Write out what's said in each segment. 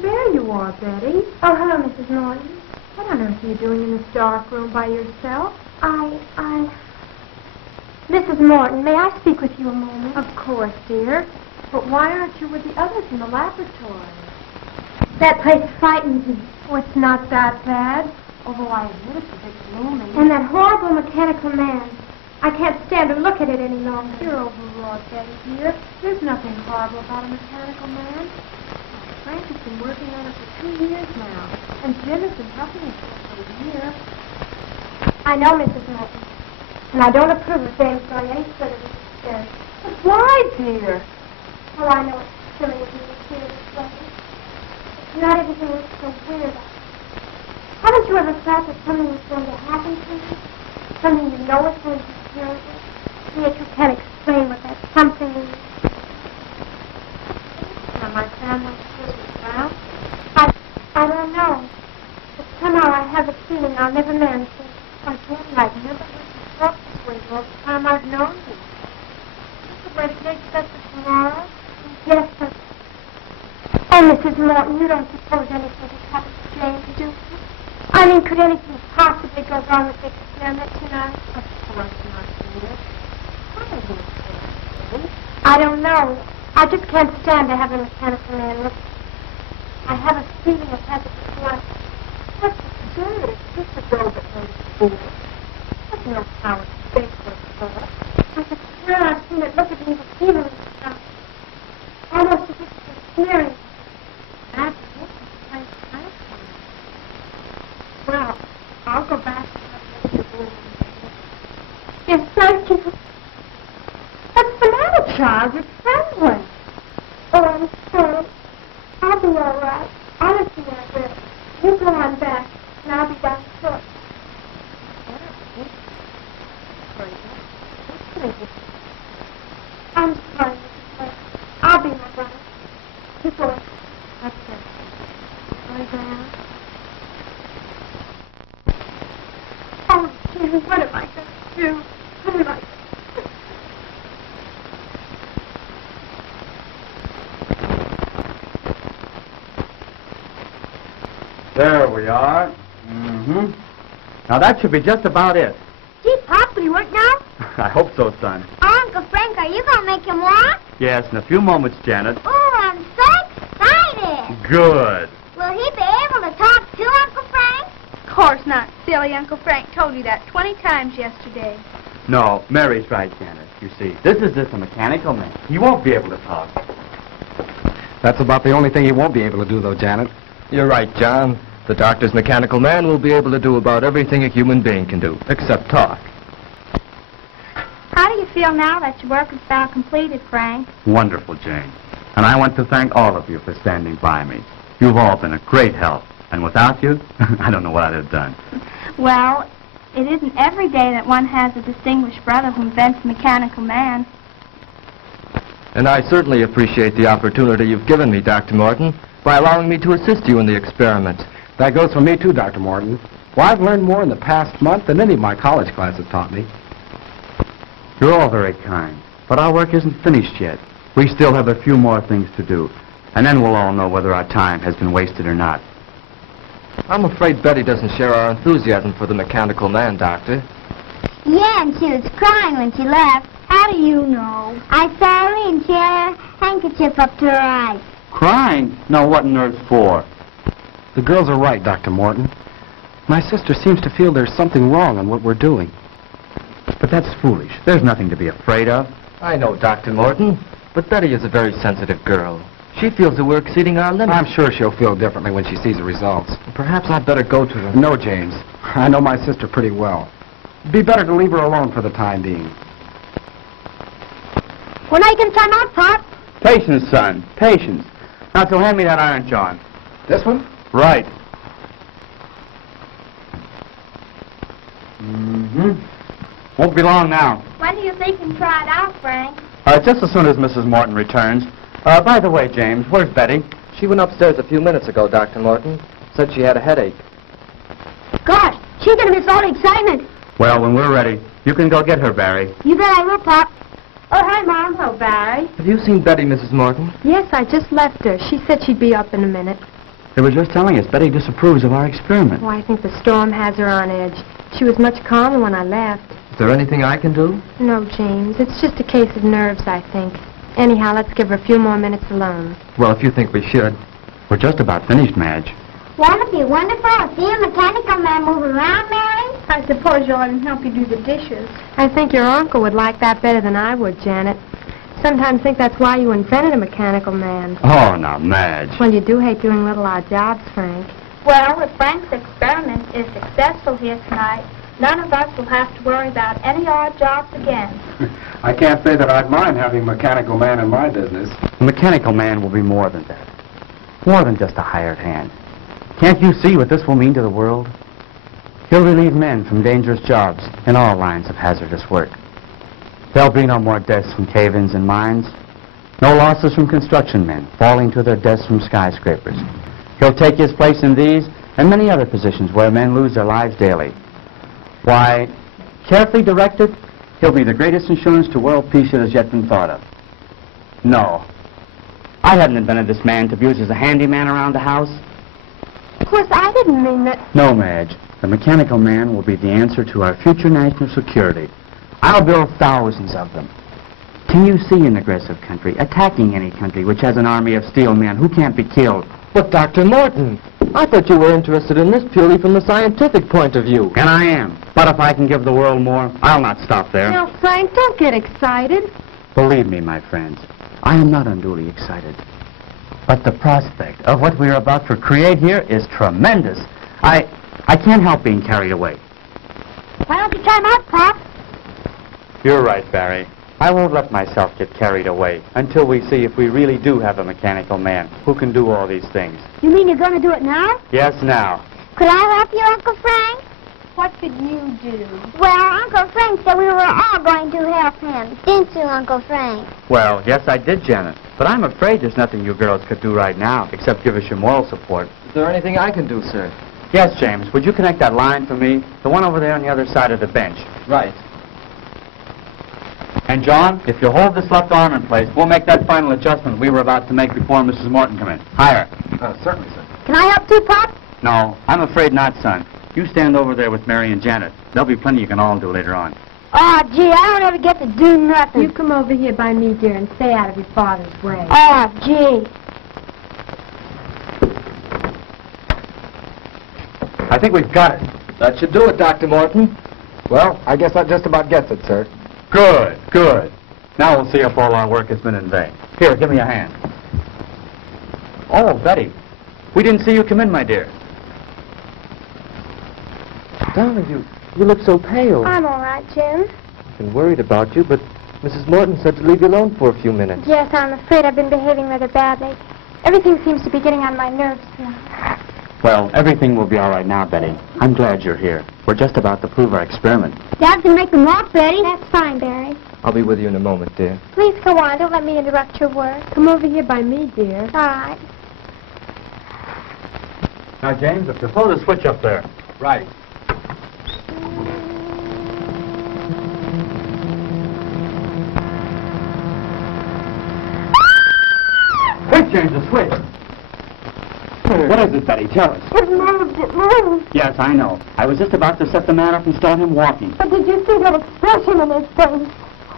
there you are, Betty. Oh, hello, Mrs. Morton. What on earth are you doing in this dark room by yourself? Mrs. Morton, may I speak with you a moment? Of course, dear. But why aren't you with the others in the laboratory? That place frightens me. Oh, it's not that bad. Although I admit it's a bit gloomy. And that horrible mechanical man. I can't stand to look at it any longer. You're overwrought, Betty, dear. There's nothing horrible about a mechanical man. Frank has been working on it for 2 years now. And Jim has been helping us for a year. I know, Mrs. Morton. And I don't approve of James going any further with this experiment. But why, dear? Oh, I know it's silly of me to feel this way. But not everything looks so weird. Haven't you ever thought that something is going to happen to you? Something you know is going to be terrible? And yet you can't explain what that something is. Are my family still around? I don't know. But somehow I have a feeling I'll never marry him. Why, Betty, I've never heard you talk this way all the time I've known you. Is this the wedding day set for tomorrow? Yes, sir. Oh, Mrs. Morton, you don't suppose anything has happened to James, do you? I mean, could anything possibly go wrong with the experiment tonight? Of course not, dear. What are you saying? I don't know. I just can't stand to have a mechanical man look. I have a feeling I've had it before. That's absurd. Just a robot knows fool. Doesn't know how it's fake or I could swear I've seen it look at me repeatedly. Almost as if it was sneering. That's it. It's nice. Well, I'll go back and have a look. Yes, thank you. What's the matter, child? You're trembling. Oh, I'm sorry. I'll be all right. Honestly, I will. You go on back, and I'll be back shortly. I'm sorry, Mrs. West. I'll be my brother. You go on. That's it. Going down. Oh, Jimmy, what am I going to do? What am I going to do? There we are. Now that should be just about it. Gee, Pop, will you work now? I hope so, son. Oh, Uncle Frank, are you going to make him walk? Yes, in a few moments, Janet. Oh, I'm so excited. Good. Will he be able to talk to Uncle Frank? Of course not, silly. Uncle Frank told you that 20 times yesterday. No, Mary's right, Janet. You see, this is just a mechanical man. He won't be able to talk. That's about the only thing he won't be able to do, though, Janet. You're right, John. The doctor's mechanical man will be able to do about everything a human being can do, except talk. How do you feel now that your work is about completed, Frank? Wonderful, Jane. And I want to thank all of you for standing by me. You've all been a great help. And without you, I don't know what I'd have done. Well, it isn't every day that one has a distinguished brother who invents a mechanical man. And I certainly appreciate the opportunity you've given me, Dr. Morton, by allowing me to assist you in the experiment. That goes for me, too, Dr. Morton. Well, I've learned more in the past month than any of my college classes taught me. You're all very kind, but our work isn't finished yet. We still have a few more things to do, and then we'll all know whether our time has been wasted or not. I'm afraid Betty doesn't share our enthusiasm for the mechanical man, Doctor. Yeah, and she was crying when she left. How do you know? I saw her and she had her handkerchief up to her eyes. Crying? No, what on earth for? The girls are right, Dr. Morton. My sister seems to feel there's something wrong in what we're doing. But that's foolish. There's nothing to be afraid of. I know, Dr. Morton, but Betty is a very sensitive girl. She feels that we're exceeding our limits. I'm sure she'll feel differently when she sees the results. Perhaps I'd better go to her. No, James. I know my sister pretty well. It'd be better to leave her alone for the time being. When are you going to time out, Pop? Patience, son. Patience. Now, so hand me that iron, John. This one? Right. Won't be long now. When do you think you can try it out, Frank? Just as soon as Mrs. Morton returns. By the way, James, where's Betty? She went upstairs a few minutes ago, Dr. Morton. Said she had a headache. Gosh, she's going to miss all the excitement. Well, when we're ready, you can go get her, Barry. You bet I will, Pop. Oh, hi, Mom. Hello, Barry. Have you seen Betty, Mrs. Morton? Yes, I just left her. She said she'd be up in a minute. They were just telling us Betty disapproves of our experiment. Oh, I think the storm has her on edge. She was much calmer when I left. Is there anything I can do? No, James. It's just a case of nerves, I think. Anyhow, let's give her a few more minutes alone. Well, if you think we should. We're just about finished, Madge. Won't it be wonderful to see a mechanical man move around, Mary? I suppose you'll let him help you do the dishes. I think your uncle would like that better than I would, Janet. Sometimes think that's why you invented a mechanical man. Oh, now, Madge. Well, you do hate doing little odd jobs, Frank. Well, if Frank's experiment is successful here tonight, none of us will have to worry about any odd jobs again. I can't say that I'd mind having a mechanical man in my business. A mechanical man will be more than that. More than just a hired hand. Can't you see what this will mean to the world? He'll relieve men from dangerous jobs in all lines of hazardous work. There'll be no more deaths from cave-ins and mines. No losses from construction men falling to their deaths from skyscrapers. He'll take his place in these and many other positions where men lose their lives daily. Why, carefully directed, he'll be the greatest insurance to world peace that has yet been thought of. No. I haven't invented this man to be used as a handyman around the house. Of course, I didn't mean that. No, Madge. The mechanical man will be the answer to our future national security. I'll build thousands of them. Can you see an aggressive country attacking any country which has an army of steel men who can't be killed? But, Dr. Morton, I thought you were interested in this purely from the scientific point of view. And I am. But if I can give the world more, I'll not stop there. Now, Frank, don't get excited. Believe me, my friends, I am not unduly excited. But the prospect of what we are about to create here is tremendous. I can't help being carried away. Why don't you try them out, Pop? You're right, Barry. I won't let myself get carried away until we see if we really do have a mechanical man who can do all these things. You mean you're going to do it now? Yes, now. Could I help you, Uncle Frank? What could you do? Well, Uncle Frank said we were all going to help him. Didn't you, Uncle Frank? Well, yes, I did, Janet. But I'm afraid there's nothing you girls could do right now except give us your moral support. Is there anything I can do, sir? Yes, James. Would you connect that line for me? The one over there on the other side of the bench. Right. And, John, if you hold this left arm in place, we'll make that final adjustment we were about to make before Mrs. Morton come in. Higher. Certainly, sir. Can I help too, Pop? No, I'm afraid not, son. You stand over there with Mary and Janet. There'll be plenty you can all do later on. Oh, gee, I don't ever get to do nothing. You come over here by me, dear, and stay out of your father's way. Oh, gee. I think we've got it. That should do it, Dr. Morton. Well, I guess that just about gets it, sir. Good, good. Now we'll see if all our work has been in vain. Here, give me a hand. Oh, Betty. We didn't see you come in, my dear. Darling, you look so pale. I'm all right, Jim. I've been worried about you, but Mrs. Morton said to leave you alone for a few minutes. Yes, I'm afraid I've been behaving rather badly. Everything seems to be getting on my nerves now. Well, everything will be all right now, Betty. I'm glad you're here. We're just about to prove our experiment. Dad can make them walk, Betty. That's fine, Barry. I'll be with you in a moment, dear. Please go on. Don't let me interrupt your work. Come over here by me, dear. All right. Now, James, if you throw the switch up there. Right. Quick, James, the switch. What is it, Betty? Tell us. It moved. It moved. Yes, I know. I was just about to set the man up and start him walking. But did you see that expression in his face?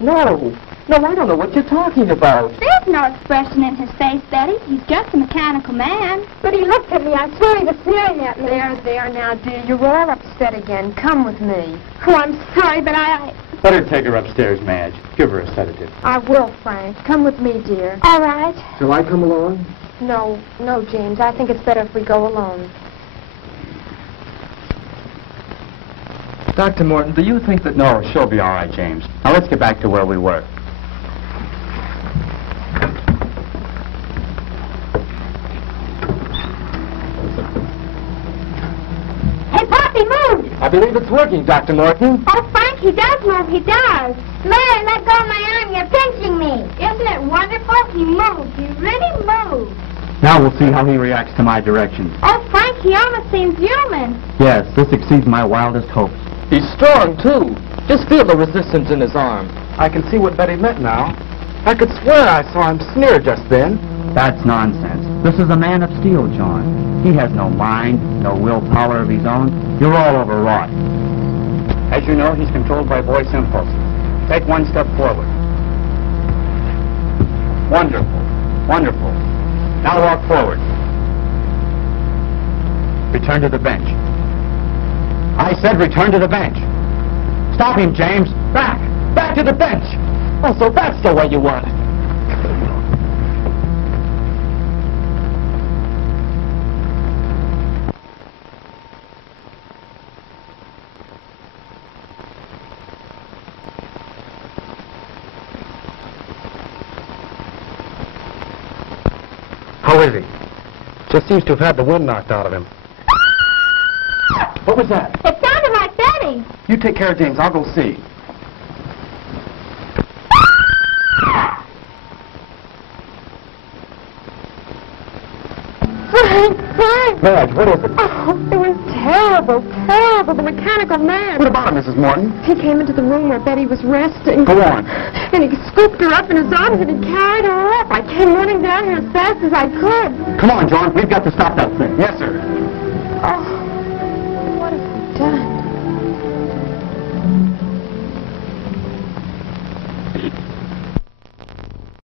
No. No, I don't know what you're talking about. There's no expression in his face, Betty. He's just a mechanical man. But he looked at me. I swear he was staring at me. There now, dear. You're all upset again. Come with me. Oh, I'm sorry, but I... Better take her upstairs, Madge. Give her a sedative. I will, Frank. Come with me, dear. All right. Shall I come along? No, James. I think it's better if we go alone. Dr. Morton, do you think that... No, she'll be all right, James. Now, let's get back to where we were. Hey, Pop, he moved. I believe it's working, Dr. Morton. Oh, Frank, he does move. He does. Mary, let go of my arm. You're pinching me. Isn't it wonderful? He moved. He really moved. Now we'll see how he reacts to my directions. Oh, Frank, he almost seems human. Yes, this exceeds my wildest hopes. He's strong, too. Just feel the resistance in his arm. I can see what Betty meant now. I could swear I saw him sneer just then. That's nonsense. This is a man of steel, John. He has no mind, no willpower of his own. You're all overwrought. As you know, he's controlled by voice impulses. Take one step forward. Wonderful. Wonderful. Now walk forward. Return to the bench. I said return to the bench. Stop him, James. Back. Back to the bench. Oh, so that's the way you want it. How is he? Just seems to have had the wind knocked out of him. What was that? It sounded like Betty. You take care of James. I'll go see. Frank! Madge, what is it? Oh, it was terrible, terrible. The mechanical man. What about him, Mrs. Morton? He came into the room where Betty was resting. Go on. And he scooped her up in his arms and he carried her up. I came running down here as fast as I could. Come on, John. We've got to stop that thing. Yes, sir. Oh, what have we done?